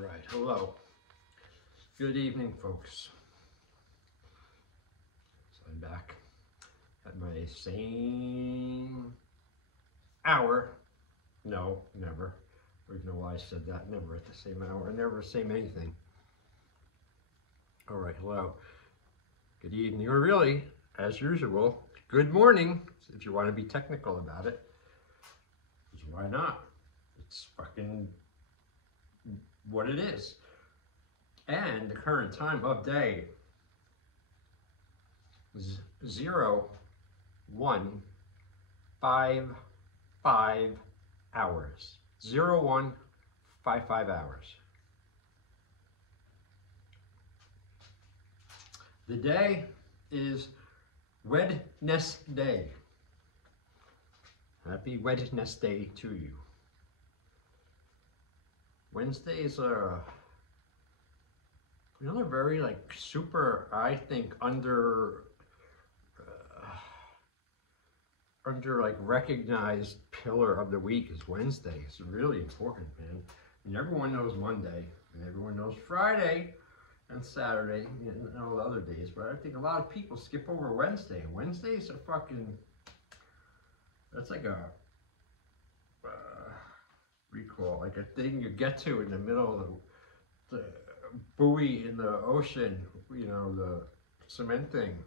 right, hello. Good evening, folks. So I'm back at my same hour. No, never. I don't know why I said that. Never at the same hour. Never same anything. All right, hello. Good evening, or really, as usual, good morning, if you want to be technical about it. Why not? It's fucking what it is. And the current time of day is 0155 hours. 0155 hours. The day is Wednesday. Happy Wednesday to you. Wednesdays are another very super, I think, under recognized pillar of the week is Wednesday. It's really important, man. And everyone knows Monday, and everyone knows Friday and Saturday and all the other days. But I think a lot of people skip over Wednesday. And Wednesdays are fucking, that's like a recall, like a thing you get to in the middle of the buoy in the ocean, you know, the cement thing.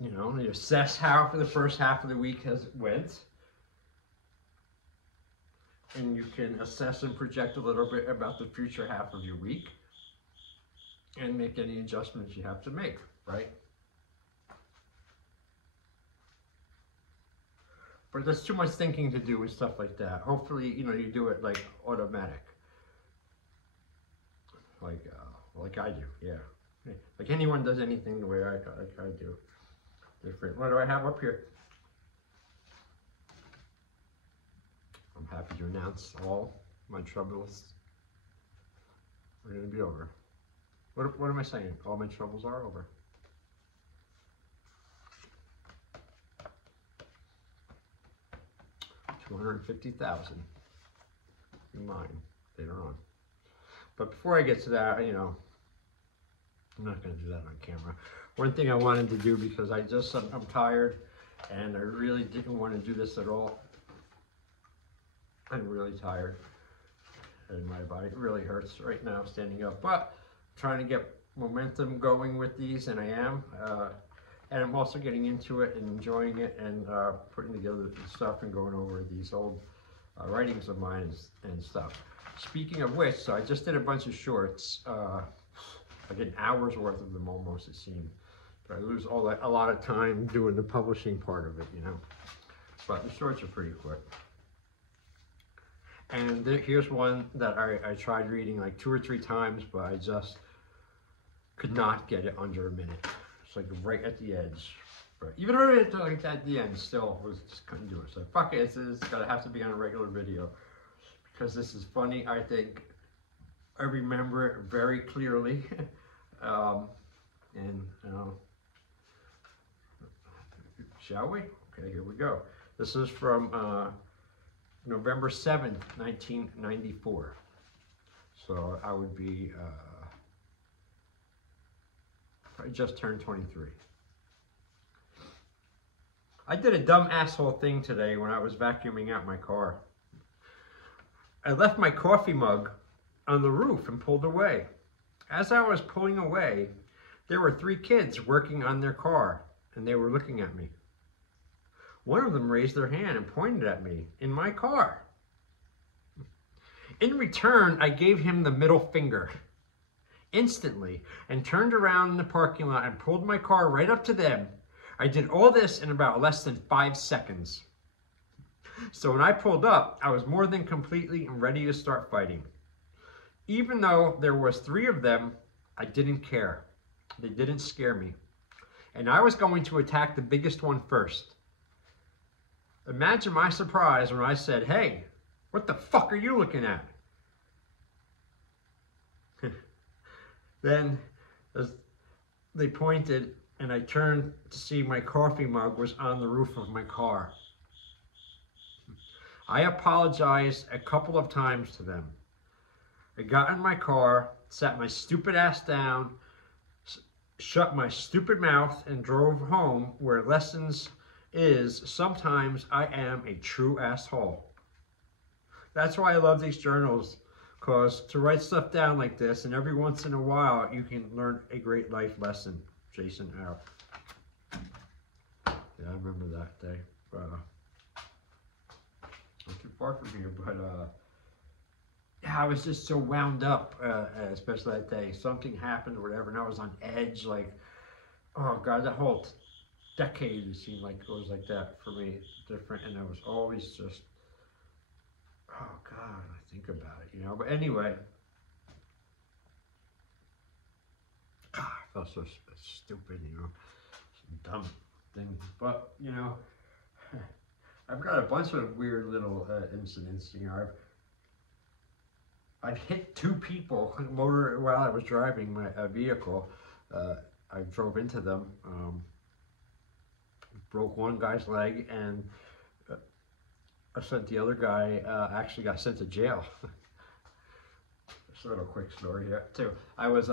You know, you assess how for the first half of the week has went, and you can assess and project a little bit about the future half of your week and make any adjustments you have to make, right? But there's too much thinking to do and stuff like that. Hopefully, you know, you do it like automatic. Like I do, yeah. Like anyone does anything the way I do. Different. What do I have up here? I'm happy to announce all my troubles are going to be over. What am I saying? All my troubles are over. $250,000 in mine later on. But before I get to that, you know, I'm not going to do that on camera. One thing I wanted to do, because I'm tired and I really didn't want to do this at all. I'm really tired and my body really hurts right now standing up, but I'm trying to get momentum going with these, and I am. And I'm also getting into it and enjoying it, and putting together stuff and going over these old writings of mine and stuff. Speaking of which, so I just did a bunch of shorts, like an hour's worth of them almost, it seemed. But I lose a lot of time doing the publishing part of it, you know. But the shorts are pretty quick. And here's one that I tried reading like 2 or 3 times, but I just could not get it under a minute. It's like right at the edge. But even though it's like at the end, still just couldn't do it. So fuck it, it's gotta have to be on a regular video, because this is funny. I think I remember it very clearly. Shall we? Okay, here we go. This is from November 7th, 1994. So I would be I just turned 23. I did a dumb asshole thing today when I was vacuuming out my car. I left my coffee mug on the roof and pulled away. As I was pulling away, there were 3 kids working on their car, and they were looking at me. One of them raised their hand and pointed at me in my car. In return, I gave him the middle finger instantly and turned around in the parking lot and pulled my car right up to them. I did all this in about less than 5 seconds. So when I pulled up, I was more than completely ready to start fighting. Even though there was 3 of them, I didn't care. They didn't scare me. And I was going to attack the biggest one first. Imagine my surprise when I said, "Hey, what the fuck are you looking at?" Then, as they pointed, and I turned to see my coffee mug was on the roof of my car. I apologized a couple of times to them. I got in my car, sat my stupid ass down, shut my stupid mouth, and drove home, where lessons is sometimes I am a true asshole. That's why I love these journals, because to write stuff down like this, and every once in a while, you can learn a great life lesson. Jason out. Yeah, I remember that day. Not too far from here, but yeah, I was just so wound up, especially that day. Something happened or whatever, and I was on edge. Like, oh God, that whole decade, it seemed like it was like that for me, different, and I was always just, oh God, I think about it, you know. But anyway, God, I felt so stupid, you know, some dumb things. But you know, I've got a bunch of weird little incidents. You know, I've hit two people while I was driving my vehicle. I drove into them, broke one guy's leg, and I sent the other guy, actually got sent to jail. Just a little quick story here too. I was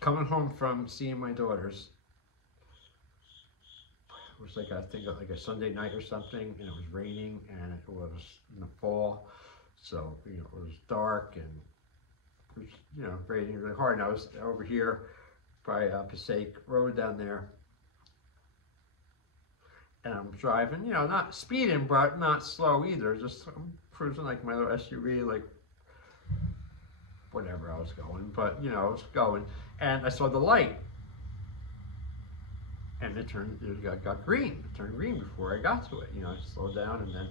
coming home from seeing my daughters. It was like, I think like a Sunday night or something, and it was raining, and it was in the fall, so you know it was dark, and it was, you know, raining really hard. And I was over here by Passaic Road down there, and I'm driving, you know, not speeding, but not slow either. Just I'm cruising like my little SUV, like whatever I was going, but you know, I was going, and I saw the light. And it got green. It turned green before I got to it. You know, I slowed down and then,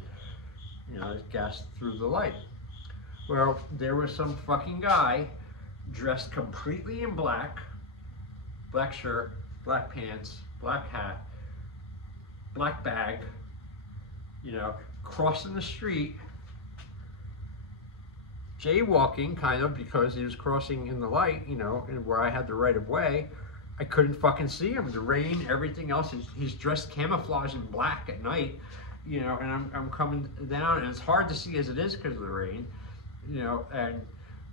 you know, I gassed through the light. Well, there was some fucking guy dressed completely in black, black shirt, black pants, black hat, black bag, you know, crossing the street, jaywalking kind of, because he was crossing in the light, you know, and where I had the right of way. I couldn't fucking see him. The rain, everything else. He's dressed camouflage in black at night, you know, and I'm coming down, and it's hard to see as it is because of the rain, you know, and,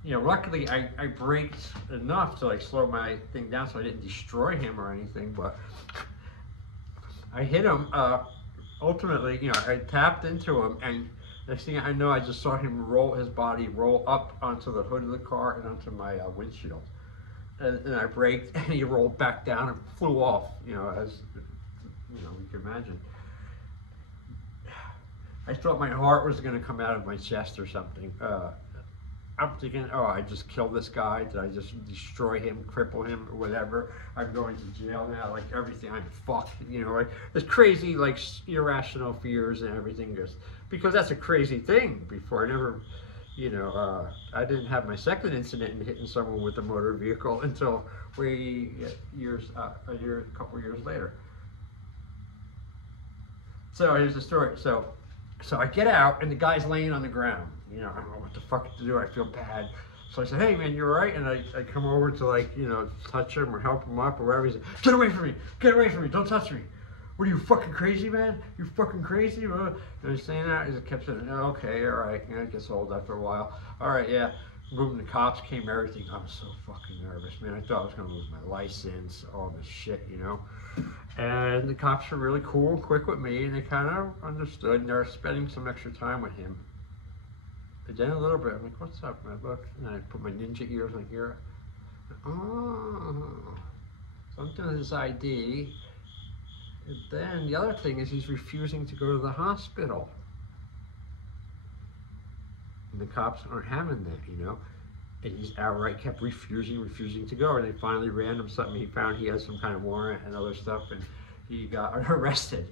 you know, luckily I braked enough to like slow my thing down so I didn't destroy him or anything, but I hit him, ultimately, you know, I tapped into him, and next thing I know, I just saw him his body roll up onto the hood of the car and onto my windshield. And I braked, and he rolled back down and flew off, you know, as, you know, you can imagine. I thought my heart was going to come out of my chest or something. I'm thinking, oh, I just killed this guy. Did I just destroy him, cripple him, or whatever? I'm going to jail now, like everything. I'm fucked, you know, like this crazy, like irrational fears and everything. Just because that's a crazy thing. Before I never... You know, I didn't have my second incident in hitting someone with a motor vehicle until a couple years later. So here's the story. So I get out, and the guy's laying on the ground. You know, I don't know what the fuck to do. I feel bad. So I said, hey man, you all right? And I come over to, like, you know, touch him or help him up or whatever. He said, get away from me! Get away from me! Don't touch me! What are you, fucking crazy, man? You fucking crazy? And he's saying that, he kept saying, oh, okay, all right, I guess I'll hold that for a while. All right, yeah. Boom, the cops came, everything. I was so fucking nervous, man. I thought I was gonna lose my license, all this shit, you know? And the cops were really cool and quick with me, and they kind of understood, and they're spending some extra time with him. But then a little bit, I'm like, what's up, man? Look, and I put my ninja ears on here. Oh, something with his ID. And then the other thing is he's refusing to go to the hospital. And the cops aren't having that, you know. And he's outright kept refusing to go. And they finally ran him something. He found he had some kind of warrant and other stuff, and he got arrested.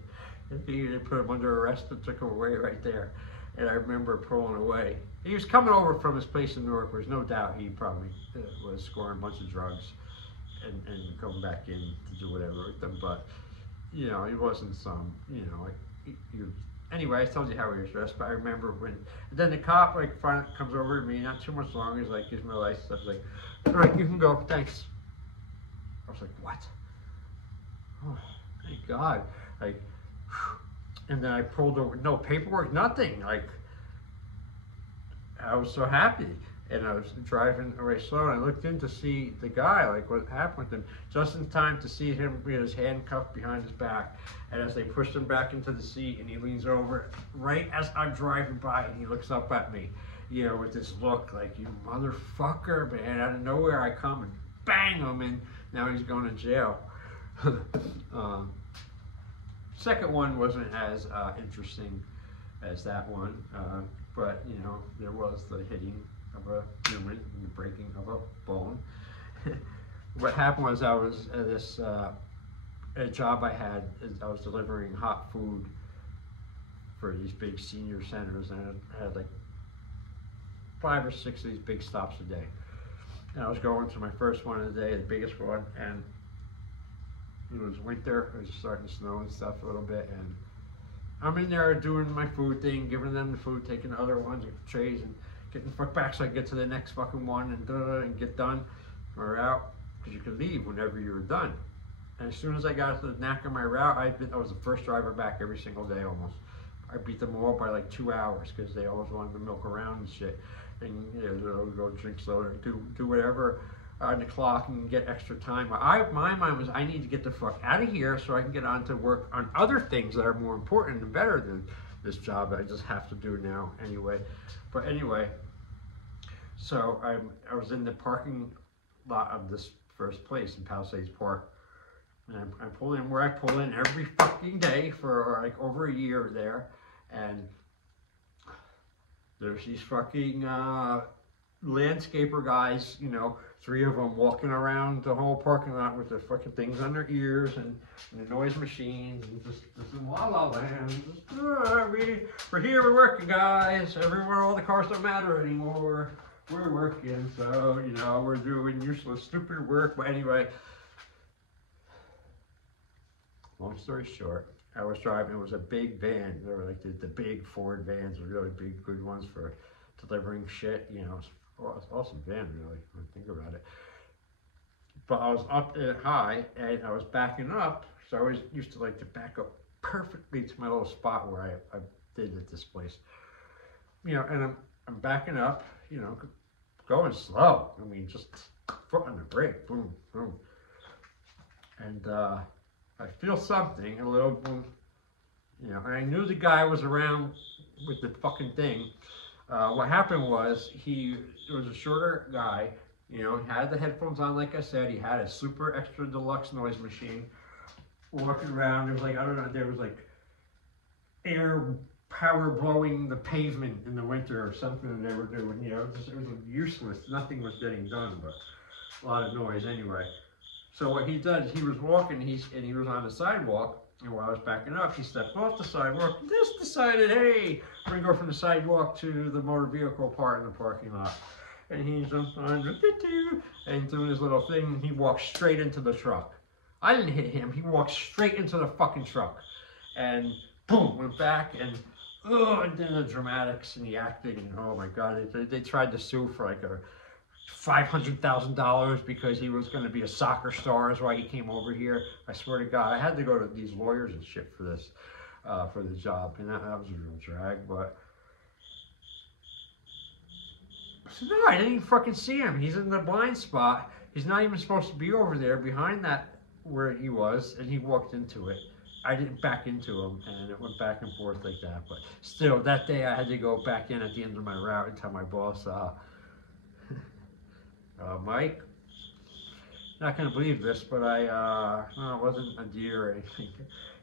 And they put him under arrest and took him away right there. And I remember pulling away. He was coming over from his place in Newark, where there's no doubt he probably was scoring a bunch of drugs and coming back in to do whatever with them. But you know, he wasn't some, you know, like, anyway, I told you how he was dressed, but I remember when, and then the cop, like, finally comes over to me, not too much longer, he's like, gives me my license, I was like, all right, you can go, thanks. I was like, what? Oh, thank God. Like, and then I pulled over, no paperwork, nothing, like, I was so happy. And I was driving away slow, and I looked in to see the guy, like what happened with him, just in time to see him with his handcuffed behind his back. And as they pushed him back into the seat, and he leans over right as I'm driving by, and he looks up at me, you know, with this look like, you motherfucker, man. Out of nowhere I come and bang him, and now he's going to jail. Second one wasn't as interesting as that one, but you know, there was the hitting of a human and the breaking of a bone. What happened was I was at this a job I had. I was delivering hot food for these big senior centers, and I had like 5 or 6 of these big stops a day. And I was going to my first one of the day, the biggest one, and it was winter. It was starting to snow and stuff a little bit, and I'm in there doing my food thing, giving them the food, taking the other ones, trays, and getting the fuck back so I can get to the next fucking one and get done or out, because you could leave whenever you were done. And as soon as I got to the knack of my route, I was the first driver back every single day almost. I beat them all by like 2 hours because they always wanted to milk around and shit. And you know, go drink soda, do whatever on the clock and get extra time. My mind was, I need to get the fuck out of here so I can get on to work on other things that are more important and better than this job that I just have to do now anyway. But anyway, so I was in the parking lot of this first place in Palisades Park. And I pull in where I pull in every fucking day for like over a year there. And there's these fucking landscaper guys, you know, 3 of them walking around the whole parking lot with their fucking things on their ears and the noise machines and just in la la land. We're here, we're working, guys. Everywhere, all the cars don't matter anymore. We're working, so, you know, we're doing useless, stupid work. But anyway, long story short, I was driving, it was a big van. They were like the big Ford vans, the really big, good ones for delivering shit, you know. It's an awesome van, really, when I think about it. But I was up high, and I was backing up, so I always used to like to back up perfectly to my little spot where I did at this place. You know, and I'm backing up, you know, going slow. I mean, just foot on the brake, boom, boom. And I feel something, a little boom, you know, and I knew the guy was around with the fucking thing. What happened was, he was a shorter guy, you know, he had the headphones on, like I said. He had a super extra deluxe noise machine, walking around. There was like, I don't know, there was like air power blowing the pavement in the winter or something they were doing, you know. It was useless. Nothing was getting done, but a lot of noise anyway. So what he did, he was walking, and he was on the sidewalk, and while I was backing up, he stepped off the sidewalk, and just decided, hey, we're gonna go from the sidewalk to the motor vehicle part in the parking lot. And he jumped on, and doing his little thing, and he walked straight into the truck. I didn't hit him, he walked straight into the fucking truck. And boom, went back, and then the dramatics and the acting, and oh my God, they tried to sue for like a $500,000 because he was going to be a soccer star is why he came over here. I swear to God, I had to go to these lawyers and shit for this, for the job, and that was a real drag. But so no, I didn't even fucking see him. He's in the blind spot. He's not even supposed to be over there behind that where he was, and he walked into it. I didn't back into him, and it went back and forth like that. But still, that day I had to go back in at the end of my route and tell my boss, Mike, not gonna believe this, but no, it wasn't a deer or anything.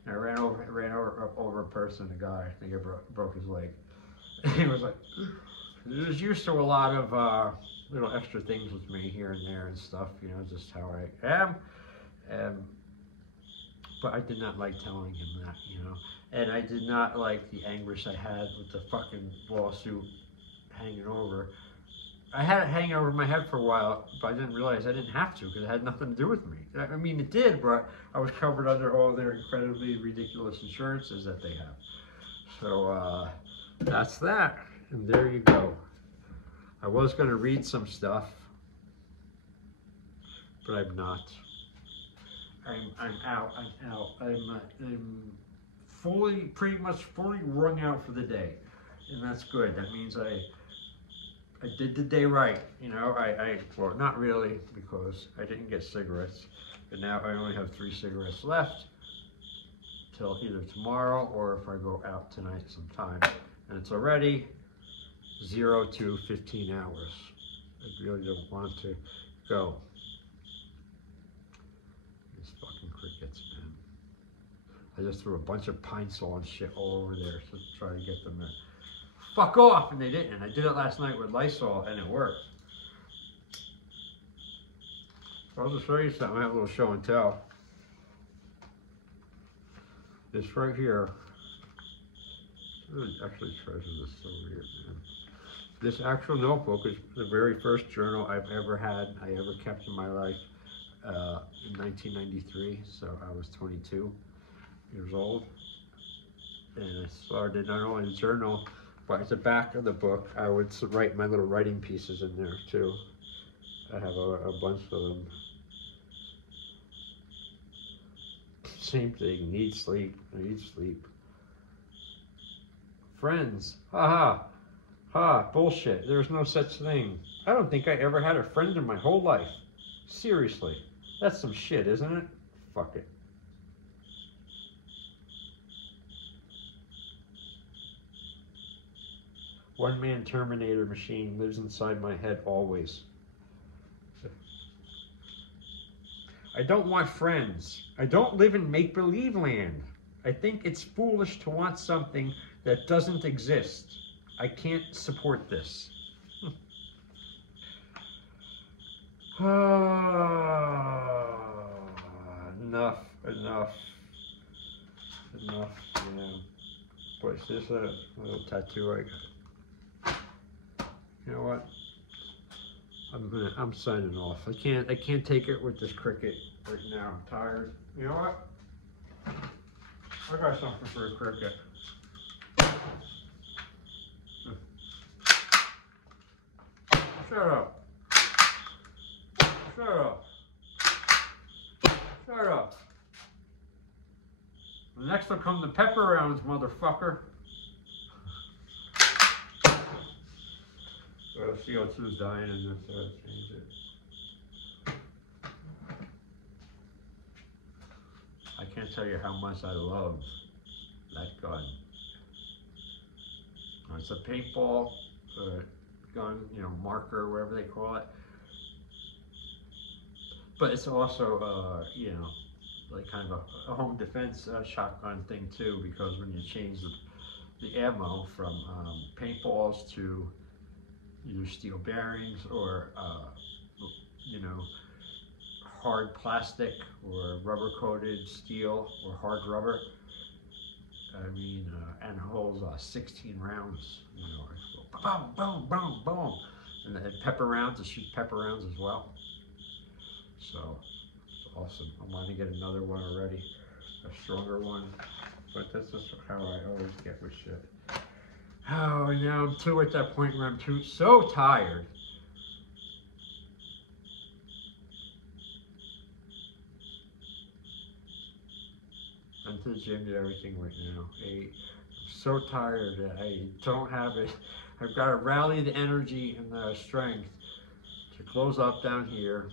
And I ran over a person, a guy. I think I broke his leg. And he was like, he was used to a lot of little extra things with me here and there and stuff, you know, just how I am. But I did not like telling him that, you know, and I did not like the anguish I had with the fucking lawsuit hanging over. I had it hanging over my head for a while, but I didn't realize I didn't have to because it had nothing to do with me. I mean, it did, but I was covered under all their incredibly ridiculous insurances that they have. So that's that, and there you go. I was going to read some stuff, but I'm not. I'm out. I'm pretty much fully wrung out for the day, and that's good. That means I I did the day right. You know, well, not really, because I didn't get cigarettes. But now I only have 3 cigarettes left till either tomorrow or if I go out tonight sometime. And it's already 0 to 15 hours. I really don't want to go. These fucking crickets, man. I just threw a bunch of Pine Sol and shit all over there to try to get them to fuck off, and they didn't. I did it last night with Lysol, and it worked. So I'll just show you something. I have a little show and tell. This right here. I really actually treasure this so weird, man. This actual notebook is the very first journal I've ever had, I ever kept in my life in 1993. So I was 22 years old. And I started not only the journal, but at the back of the book, I would write my little writing pieces in there too. I have a bunch of them. Same thing, need sleep, I need sleep. Friends, haha, ha, bullshit, there's no such thing. I don't think I ever had a friend in my whole life. Seriously, that's some shit, isn't it? Fuck it. One-man Terminator machine lives inside my head always. I don't want friends. I don't live in make-believe land. I think it's foolish to want something that doesn't exist. I can't support this. Enough, enough, enough, you know. But it's just a little tattoo I got. You know what? I'm signing off. I can't take it with this cricket right now. I'm tired. You know what? I got something for a cricket. Shut up. Shut up. Shut up. Next will come the pepper rounds, motherfucker. CO2 is dying in this, change it. I can't tell you how much I love that gun. It's a paintball gun, you know, marker, whatever they call it. But it's also, you know, like kind of a home defense shotgun thing too, because when you change the ammo from paintballs to either steel bearings or, you know, hard plastic or rubber coated steel or hard rubber. I mean, and holds 16 rounds, you know, boom, boom, boom, boom. And pepper rounds, to shoot pepper rounds as well. So, it's awesome. I want to get another one already, a stronger one. But that's just how I always get with shit. Oh, now I'm too at that point where I'm so tired. I'm to the gym, did everything right now. I'm so tired that I don't have it. I've got to rally the energy and the strength to close up down here,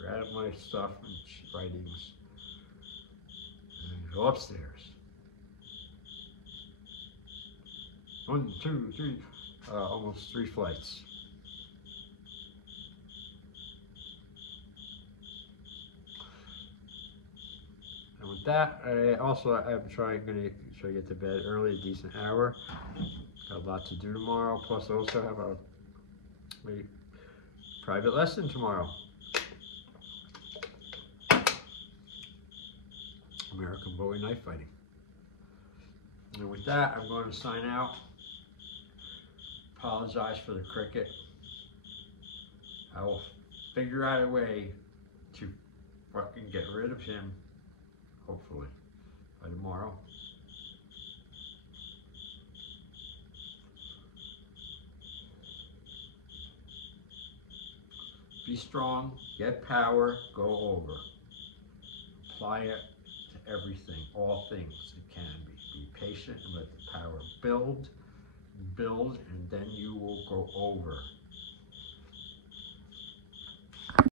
grab my stuff and writings, and go upstairs. 1, 2, 3, almost 3 flights. And with that, I'm trying to get to bed early, a decent hour. Got a lot to do tomorrow. Plus, I also have a private lesson tomorrow. American Bowie knife fighting. And with that, I'm going to sign out. Apologize for the cricket. I will figure out a way to fucking get rid of him, hopefully, by tomorrow. Be strong, get power, go over. Apply it to everything, all things it can be. Be patient and let the power build build, and then you will go over.